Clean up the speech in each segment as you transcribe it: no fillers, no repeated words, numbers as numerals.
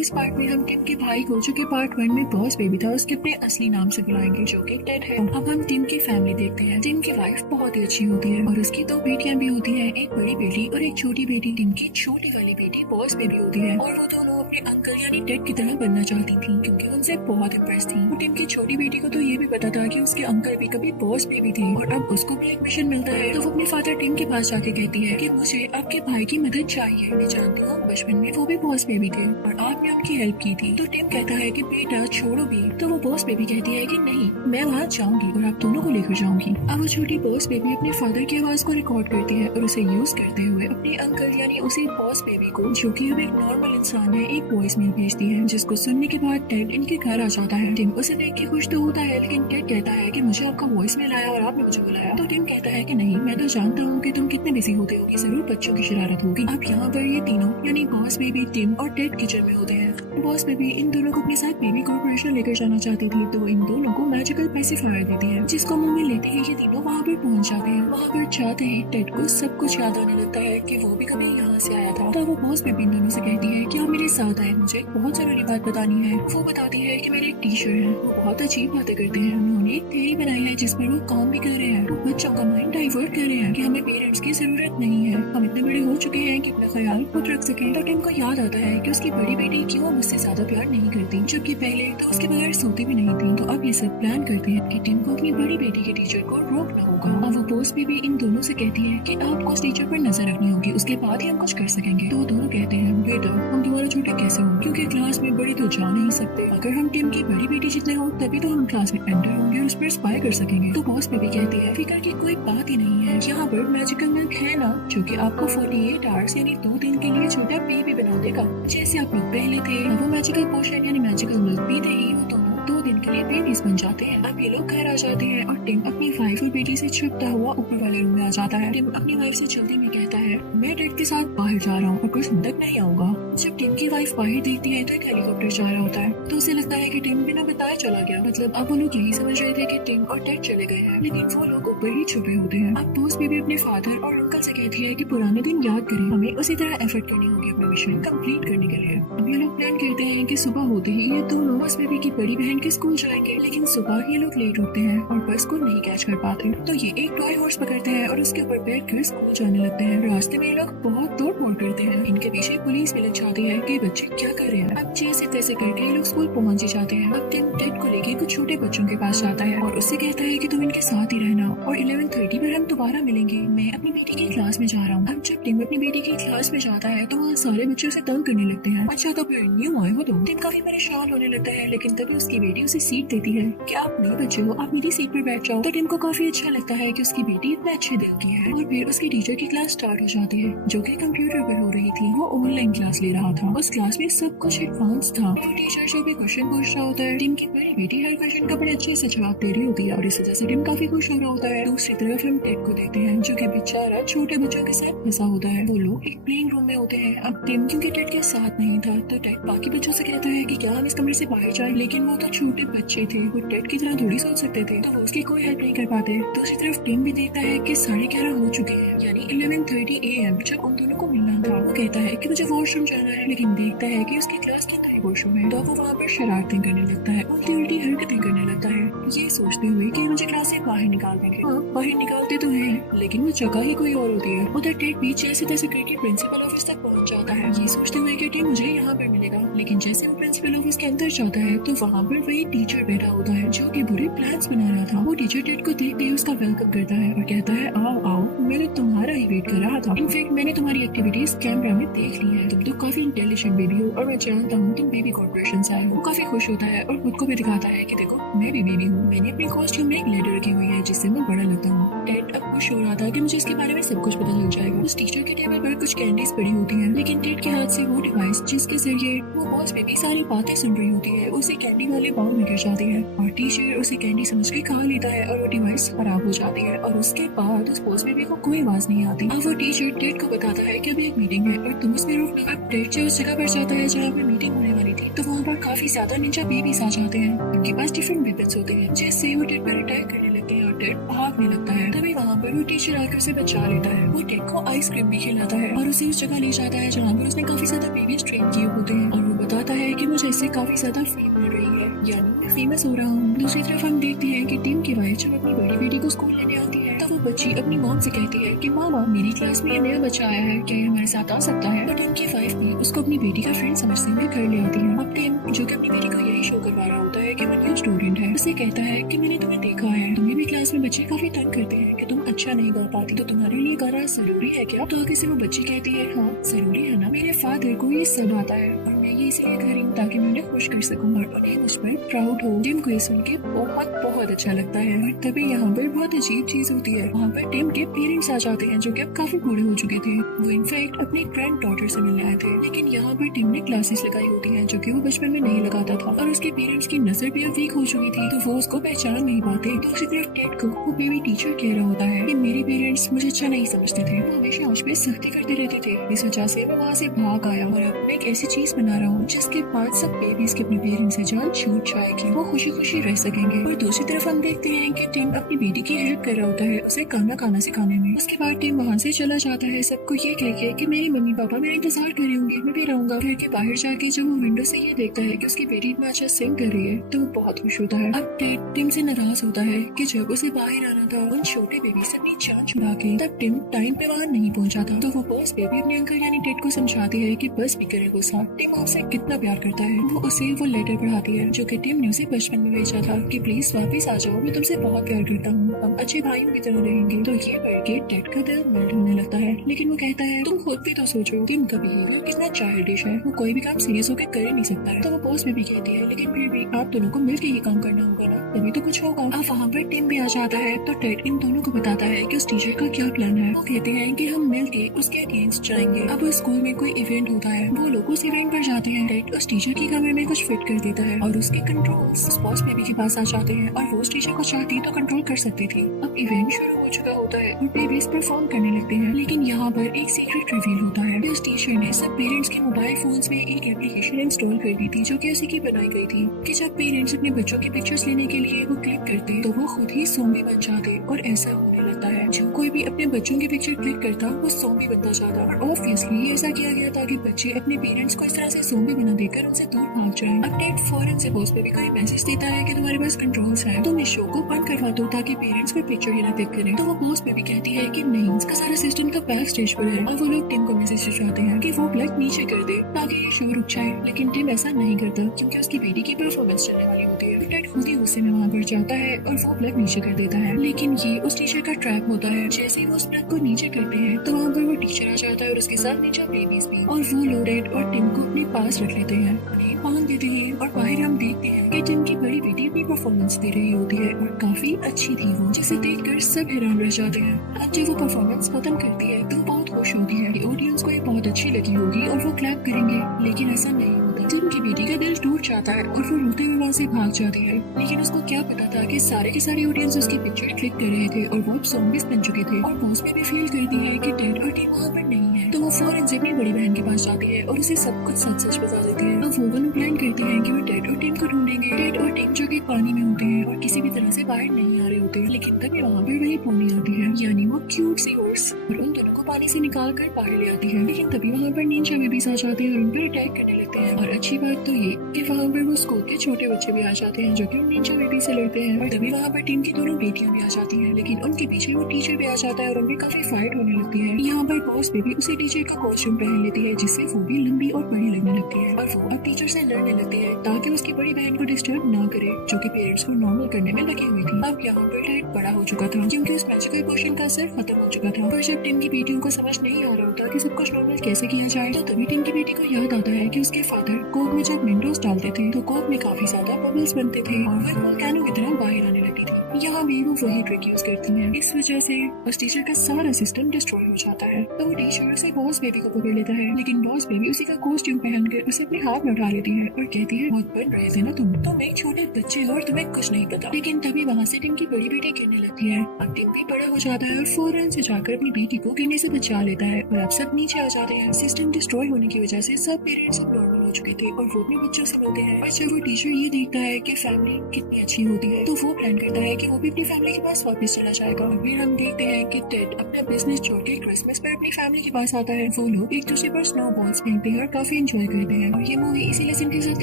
इस पार्ट में हम टिम के भाई को, जो कि पार्ट 1 में बॉस बेबी था, उसके अपने असली नाम से बुलाएंगे, जो कि टेड है। अब हम टिम की फैमिली देखते हैं। टिम की वाइफ बहुत ही अच्छी होती है और उसकी 2 बेटियां भी होती है, एक बड़ी बेटी और एक छोटी बेटी। टिम की छोटी वाली बेटी बॉस बेबी होती है और वो दोनों अपने अंकल यानी टेड की तरह बनना चाहती थी, क्योंकि उनसे बहुत इम्प्रेस थी। और टिम की छोटी बेटी को तो ये भी पता था कि उसके अंकल भी कभी बॉस बेबी थे और अब उसको भी एक मिशन मिलता है। तो वो अपने फादर टिम के पास जाके कहती है कि मुझे आपके भाई की मदद चाहिए। मैं जानती हूँ बचपन में वो भी बॉस बेबी थे और आपने उनकी हेल्प की थी। तो टिम कहता है कि बेटा छोड़ो भी। तो वो बॉस बेबी कहती है कि नहीं, मैं वहाँ जाऊंगी और आप दोनों को लेकर जाऊंगी। अब वो छोटी बॉस बेबी अपने फादर की आवाज को रिकॉर्ड करती है और उसे यूज करते हुए अपने अंकल यानी उसी बॉस बेबी को, जो कि अब एक नॉर्मल इंसान है, एक वॉइस मेल भेजती है, जिसको सुनने के बाद टेड इनके घर आ जाता है। टिम उसे देख के खुश तो होता है, लेकिन टेड कहता है कि मुझे आपका वॉइस मेल आया और आपने मुझे बुलाया। तो टिम कहता है कि नहीं, मैं तो जानता हूँ कि तुम कितने बिजी होते होगी, जरूर बच्चों की शरारत होगी। अब यहाँ पर ये तीनों यानी बॉस बेबी, टिम और टेड किचन में होते हैं। बॉस बेबी इन दोनों को अपने साथ बेबी कॉर्पोरेशन लेकर जाना चाहती थी, तो इन दोनों को मैजिकल पेसिफायर देती है, जिसको मुंह में लेते ही ये तीनों वहाँ पर पहुँच जाते हैं। वहाँ पर जाते ही टेड को सब कुछ याद आने लगता है कि वो भी कभी यहाँ से आया था। तो वो बॉस बेबी इन दोनों से कहती है कि आप मेरे साथ आए, मुझे बहुत जरूरी बात बतानी है। वो बताती है कि मेरे एक टीचर है, वो बहुत अजीब बातें करते हैं। उन्होंने एक थ्योरी बनाई है जिस पर वो काम भी कर रहे हैं। वो बच्चों का माइंड डाइवर्ट कर रहे हैं कि हमें पेरेंट्स की जरूरत नहीं है, हम इतने बड़े हो चुके हैं कि अपना ख्याल खुद रख सकें। तो टिम को याद आता है कि उसकी बड़ी बेटी क्यों मुझसे ज्यादा प्यार नहीं करती, जबकि पहले तो उसके बगैर सोती भी नहीं थी। तो अब ये सब प्लान करते हैं कि टिम को अपनी बड़ी बेटी के टीचर को रोकना होगा। और वो बॉस बेबी इन दोनों से कहती है कि आपको उस टीचर पर नजर रखनी होगी, उसके बाद ही हम कुछ कर सकेंगे। तो वो दोनों कहते हैं बेटा हम तुम्हारे छोटे कैसे हो, क्योंकि क्लास में बड़े तो जा नहीं सकते। अगर हम टिम की बड़ी बेटी जितने हो तभी तो हम क्लास में एंटर होंगे और उस पर स्पाई कर सकेंगे। तो बॉस बेबी कहती है फिक्र की कोई बात ही नहीं है, यहाँ पर मैजिकल मिल्क है ना, जो कि आपको 48 आवर्स यानी 2 दिन के लिए छोटा बेबी बना देगा, जैसे आप लोग पहले थे। वो मैजिकल पोशन यानी मैजिकल मिल्क पीते ही वो दोनों 2 दिन के लिए बेबीज बन जाते हैं। अब ये लोग घर आ जाते हैं और टिम अपनी वाइफ और बेटी से छुपता हुआ ऊपर वाले रूम में आ जाता है। टिम अपनी वाइफ से जल्दी में कहता है मैं टेड के साथ बाहर जा रहा हूँ और कुछ दिन तक नहीं आऊंगा। जब टिम की वाइफ बाहर देखती है तो एक हेलीकॉप्टर जा रहा होता है, तो उसे लगता है कि टिम बिना बताए चला गया। मतलब अब वो लोग यही समझ रहे थे कि टिम और टेड चले गए हैं, लेकिन वो लोग ऊपर ही छुपे होते हैं। अब बॉस बेबी अपने फादर और अंकल से कहती है कि पुराने दिन याद करें, हमें उसी तरह एफर्ट करनी होगी अपना मिशन कंप्लीट करने के लिए। अब ये लोग प्लान करते हैं कि सुबह होते ही ये दोनों बॉस बेबी की बड़ी बहन के स्कूल जाएंगे, लेकिन सुबह ये लोग लेट उठते हैं और बस को नहीं कैच कर पाते। तो ये एक टॉय हॉर्स पकड़ते हैं और उसके ऊपर बैठकर स्कूल जाने लगते हैं। रास्ते में ये लोग बहुत तोड़ फोड़ करते हैं, इनके पीछे पुलिस भी लग जाती है कि बच्चे क्या कर रहे हैं। अब जैसे तैसे करके ये लोग स्कूल पहुंच ही जाते हैं। अब टिम टेड को लेके कुछ छोटे बच्चों के पास जाता है और उससे कहता है कि तुम इनके साथ ही रहना और 11:30 पर हम दोबारा मिलेंगे, मैं अपनी बेटी की क्लास में जा रहा हूँ। अब जब टिम अपनी बेटी की क्लास में जाता है तो वहाँ सारे बच्चे उसे तंग करने लगते हैं। अच्छा तो फिर न्यू आए हो तुम। टिम काफी परेशान होने लगता है, लेकिन तभी उसकी बेटी उसे सीट देती है कि आप नए बच्चे हो, आप मेरी सीट पर बैठ जाओ। तो टिम को काफी अच्छा लगता है कि उसकी बेटी इतने अच्छे दिल की है। और फिर उसकी टीचर की क्लास स्टार्ट हो जाती है, जो कि कंप्यूटर पर हो रही थी। वो ऑनलाइन क्लास ले रहा था। उस क्लास में सब कुछ एडवांस था। वो टीचर जो भी क्वेश्चन पूछ रहा होता है, टिम की बड़ी बेटी हर क्वेश्चन का बड़े अच्छे से जवाब दे रही होती है और इस वजह से टिम काफी खुश हो रहा होता है। दूसरी तरफ हम टेड को देखते हैं, जो कि बेचारा छोटे बच्चों के साथ फंसा होता है। वो लोग एक प्लेइंग रूम में होते हैं। अब टिम क्योंकि टेड के साथ नहीं था, तो टेड बाकी बच्चों से कहता है कि क्या हम इस कमरे से बाहर जाएं, लेकिन वो तो छोटे बच्चे थे, वो टेड की तरह थोड़ी सोच सकते थे, तो वो उसकी कोई हेल्प नहीं कर पाते। दूसरी तरफ टिम भी देखता है कि 11:30 हो चुके हैं, यानी 11:30 AM जब उन दोनों को मिलना था। वो कहता है कि मुझे वॉशरूम जाना है, लेकिन देखता है कि उसकी क्लास के अंदर ही वॉशरूम है। तो वो वहाँ पर शरारतें करने लगता है, उल्टी उल्टी हरकतें करने लगता है, ये सोचते हुए कि मुझे क्लास से बाहर निकाल देंगे। हाँ, बाहर निकालते तो हैं, लेकिन वो जगह ही कोई और होती है। उधर टेड भी जैसे तैसे करके प्रिंसिपल ऑफिस तक पहुँच जाता है, ये सोचते हुए कि टिम मुझे यहाँ पर मिलेगा। लेकिन जैसे वो प्रिंसिपल ऑफिस के अंदर जाता है तो वहाँ पर वही टीचर बैठा होता है, जो कि बुरे प्लान्स बना रहा था। वो टीचर टेड को देखते ही उसका वेलकम करता है और कहता है आओ आओ, मैंने तुम्हारा ही वेट कर रहा था। इनफैक्ट मैंने तुम्हारी एक्टिविटीज कैमरा में देख ली है, तुम तो काफी इंटेलिजेंट बेबी हो और मैं जानता हूँ तुम बेबी कॉर्पोरेशन से आए हो। वो काफी खुश होता है और खुद को भी दिखाता है कि देखो मैं भी बेबी हूँ, मैंने अपनी कॉस्ट्यूम में एक लेटर रखी हुई है जिससे मैं बड़ा लगता हूँ। टेड अब खुश हो रहा था कि मुझे इसके बारे में सब कुछ पता लग जाएगा। उस टीचर के टेबल पर कुछ कैंडीज पड़ी होती हैं, लेकिन टेड के हाथ से वो डिवाइस जिसके जरिए वो बॉस बेबी सारी बातें सुन रही होती है, उसे कैंडी वाले बाउल में गिर जाती है और टीचर उसे कैंडी समझ के खा लेता है और वो डिवाइस खराब हो जाती है। और उसके बाद उस बॉस बेबी को कोई आवाज नहीं आती। अब वो टीचर टेड को बताता है कि अभी एक मीटिंग है और तुम उसमें रुक। अब टेड जो उस जगह पर जाता है जहाँ पर मीटिंग होने वाली थी, तो वहाँ पर काफी ज्यादा निंजा बेबीज आ जाते हैं, उनके पास डिफरेंट वेपन्स होते हैं, जिससे वो टेड पर अटैक करने लगते हैं और टेड भागने लगता है। तभी वहाँ पर वो टीचर आकर उसे बचा लेता है। वो टेड को आइसक्रीम भी खिलाता है और उसे उस जगह ले जाता है जहाँ पर उसने काफी ज्यादा बेबीज ट्रेन किए होते हैं और वो बताता है कि मुझे इससे काफी ज्यादा फेम मिल रही है, यानी मैं फेमस हो रहा हूँ। दूसरी तरफ हम देखते हैं कि टिम की वाइफ जब अपनी बड़ी बेटी को स्कूल लेने आती है तो वो बच्ची अपनी मॉम से कहती है कि मामा, मेरी क्लास में ये नया बच्चा आया है, क्या ये हमारे साथ आ सकता है? तो टिम की वाइफ भी उसको अपनी बेटी का फ्रेंड समझते हुए घर ले आती है। अब टिम, जो कि अपनी बेटी को यही शो करवा रहा होता है कि वो न्यू स्टूडेंट है, उसे कहता है कि मैंने तुम्हें देखा है, तुम्हें भी क्लास में बच्चे काफी तंग करते हैं कि तुम अच्छा नहीं गा पाती, तो तुम्हारे लिए गाना जरूरी है क्या? तो आगे से वो बच्ची कहती है, हाँ जरूरी है ना, मेरे फादर को ये सब आता है और मैं ये इसलिए कर रही हूँ ताकि मैं उन्हें खुश कर सकूँ और उन्हें मुझ पर प्राउड हो। टिम को ये सुन के बहुत बहुत अच्छा लगता है। और तभी यहाँ पर बहुत अजीब चीज होती है, वहाँ पर टिम के पेरेंट्स आ जाते हैं जो कि अब काफी बूढ़े हो चुके थे। वो इनफैक्ट अपनी ग्रैंड डॉटर से मिलने आए थे, लेकिन यहाँ पर टिम ने क्लासेस लगाई होती है जो कि वो बचपन में नहीं लगाता था और उसके पेरेंट्स की नजर भी अब वीक हो चुकी थी, तो वो उसको पहचान नहीं पाते। दूसरी तरफ टेड को वो बेबी टीचर कह रहा होता है कि मेरे पेरेंट्स मुझे अच्छा नहीं समझते थे, वो हमेशा मुझ पे सख्ती करते रहते थे, इस वजह से मैं वहाँ से भाग आया और अब मैं एक ऐसी चीज बना रहा हूँ जिसके बाद सब बेबीज के अपने पेरेंट्स से जान छूट जाएगी, वो खुशी खुशी रह सकेंगे। और दूसरी तरफ हम देखते हैं कि टिम अपनी बेटी की हेल्प कर रहा होता है उसे खाना सिखाने में। उसके बाद टिम वहाँ से चला जाता है सबको ये कह के कि मेरी मम्मी पापा मेरा इंतजार कर रहे होंगे, मैं भी रहूंगा। घर के बाहर जाके जब वो विंडो से ये देखता है कि उसकी बेटी इतना अच्छा सिंग कर रही है तो वो बहुत खुश होता है। अब टेड टिम से नाराज होता है कि जब उसे बाहर आना था उन छोटे बेबी से अपनी जान छुड़ा के, तब टिम टाइम पे वहाँ नहीं पहुँचा था। तो वो बॉस बेबी अपने अंकल यानी टेड को समझाती है कि बस भी करे गुस्सा, टिम आपसे कितना प्यार करता है। वो उसे वो लेटर पढ़ाती है जो कि टिम ने उसे बचपन में भेजा था कि प्लीज वापस आ जाओ, मैं तुमसे बहुत प्यार करता हूँ, हम अच्छे भाइयों की तरह रहेंगे। तो ये पढ़ के टेड का दिल मेल्ट होने लगता है, लेकिन वो कहता है तुम खुद भी तो सोचो, टिम का बिहेवियर कितना चाइल्डिश है, वो कोई भी काम सीरियस होकर कर ही नहीं सकता है। तो वो बॉस बेबी कहती है लेकिन फिर भी आप दोनों को मिलकर ये काम करना होगा ना, तभी तो कुछ होगा। अब वहाँ पर टिम भी आ जाता है तो टेड इन दोनों को बताता है कि उस टीचर का क्या प्लान है। वो कहते हैं कि हम मिलके उसके अगेंस्ट जाएंगे। अब उस स्कूल में कोई इवेंट होता है, वो लोग उस इवेंट पर जाते हैं। टेड उस टीचर की कमरे में कुछ फिट कर देता है और उसके कंट्रोल्स उस बॉस बेबी के पास आ जाते हैं और वो उस टीचर को चाहती तो कंट्रोल कर सकती थी। अब इवेंट शुरू हो चुका होता है और बेबीज परफॉर्म करने लगते हैं, लेकिन यहाँ पर एक सीक्रेट रिवील होता है कि उस टीचर ने सब पेरेंट्स के मोबाइल फोन्स में एक एप्लीकेशन इंस्टॉल कर दी थी जो कि उसी की बनाई गई थी कि जब पेरेंट्स अपने बच्चों की पिक्चर्स लेने के लिए वो क्लिक करते तो वो खुद ही ज़ॉम्बी बन जाते। और ऐसा होने लगता है, जो कोई भी अपने बच्चों की पिक्चर क्लिक करता वो ज़ॉम्बी बनता जाता। और ऑब्वियसली ऐसा किया गया ताकि बच्चे अपने पेरेंट्स को इस तरह से ज़ॉम्बी बना देकर उनसे दूर भाग जाएं। अब टेड फौरन से बॉस बेबी को मैसेज देता है कि तुम्हारे पास कंट्रोल्स है, तुम इस शो को बंद करवा दो ताकि पेरेंट्स कोई पिक्चर ही ना क्लिक करें। तो वो बॉस बेबी कहती है कि नहीं, उसका सारा सिस्टम तो बैक स्टेज पर है। और वो लोग टिम को मैसेज भिजवाते हैं कि वो प्लग नीचे कर दे ताकि ये शो रुक जाए, लेकिन टिम ऐसा नहीं करता क्योंकि उसकी बेटी की परफॉर्मेंस चलने वाली होती है। टेड खुद ही गुस्से में वहाँ पर जाता है और वो प्लग नीचे कर देता है, लेकिन ये उस टीचर का ट्रैप होता है। जैसे ही वो उस प्लग को नीचे करते हैं तो वहाँ पर वो टीचर आ जाता है और उसके साथ नीचे बेबीज भी, और वो लोडेड और टिम को अपने पास रख लेते हैं, उन्हें बांध देते हैं। और बाहर हम देखते हैं कि टिम की बड़ी बेटी अपनी परफॉर्मेंस दे रही होती है और काफी अच्छी थी वो, जिसे देखकर सब हैरान रह जाते हैं। अब जब वो परफॉर्मेंस खत्म करती है तो बहुत खुश होती है कि ऑडियंस को ये बहुत अच्छी लगी होगी और वो क्लैप करेंगे, लेकिन ऐसा नहीं होता। टिम की बेटी का दिल टूट जाता है और वो रोते हुए वहाँ से भाग जाती है, लेकिन उसको क्या पता था कि सारे के सारे ऑडियंस उसकी पिक्चर क्लिक कर रहे थे और वो अब ज़ॉम्बीज बन चुके थे। और बॉस भी फील करती है कि टेड और टिम वहाँ पर नहीं है, तो वो फौरन से अपनी बड़ी बहन के पास जाती है और उसे सब कुछ सच सच बता देती है। अब वो दोनों प्लान करते हैं कि वो टेड और टिम को ढूंढेंगे। टेड और टिम जो कि पानी में होते हैं और किसी भी तरह से बाहर नहीं आ रहे होते, लेकिन तभी वहाँ पर वही पोनी आती है, यानी वो क्यूट सी हॉर्स, और उन दोनों को पानी से निकाल कर बाहर ले आती है। लेकिन तभी वहाँ पर निंजा बेबीज आ जाते हैं और उन पर अटैक करने लगते हैं। और अच्छी बात तो ये कि वहाँ पर वो स्कूल के छोटे बच्चे भी आ जाते हैं जो कि उन निंजा बेबी से लड़ते हैं। और तभी वहाँ पर टीम की दोनों बेटियां भी आ जाती हैं, लेकिन उनके पीछे वो टीचर भी आ जाता है और उनमें काफी फाइट होने लगती है। यहाँ पर बॉस बेबी उसी टीचर का कॉस्ट्यूम पहन लेती है जिससे वो भी लंबी और बड़ी लगने लगती है, और वो अब टीचर से लड़ने लगती है ताकि उसकी बड़ी बहन को डिस्टर्ब ना करे जो कि पेरेंट्स को नॉर्मल करने में लगी हुई थी। अब यहाँ पर टेड बड़ा हो चुका था क्योंकि उस मैजिकल पोशन का असर खत्म हो चुका था। पर जब टिम की बेटियों को समझ नहीं आ रहा होता कि सब कुछ नॉर्मल कैसे किया जाए, तो तभी टिम की बेटी को याद आता है कि उसके फादर कोक में जब विंडोज डालते थे तो कोक में काफी ज्यादा बबल्स बनते थे और वो वोल्केनो की तरह बाहर आने लगी थी। यहाँ भी वो वही ट्रिक यूज करती हैं। इस वजह से उस टीचर का सारा सिस्टम डिस्ट्रॉय हो जाता है। तो वो टीचर उसे बॉस बेबी को पकड़ लेता है, लेकिन बॉस बेबी उसी का कॉस्ट्यूम पहनकर उसे अपने हाथ में उठा लेती है और कहती है बहुत बन रहे थे ना तुम एक छोटे बच्चे हो और तुम्हें कुछ नहीं पता। लेकिन तभी वहाँ से टिम की बड़ी बेटी गिरने लगती है। अब टिम भी बड़ा हो जाता है और फौरन से जाकर अपनी बेटी को गिरने से बचा लेता है और अब सब नीचे आ जाते हैं। सिस्टम डिस्ट्रॉय होने की वजह से सब पेरेंट्स अब नॉर्मल हो हो चुके थे और वो अपने बच्चों से मिलते हैं। और जब वो टीचर ये देखता है कि फैमिली कितनी अच्छी होती है तो वो प्लान करता है कि वो भी अपनी फैमिली के पास वापस चला जाएगा। और फिर हम देखते हैं कि टेड अपना बिजनेस छोड़ के क्रिसमस पर अपनी फैमिली के पास आता है। वो लोग एक दूसरे पर स्नो बॉल्स फेंकते हैं और काफी एंजॉय करते हैं। और ये मूवी इसी लेसन के साथ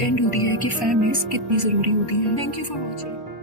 एंड होती है कि फैमिलीज कितनी जरूरी होती है। Thank you for watching.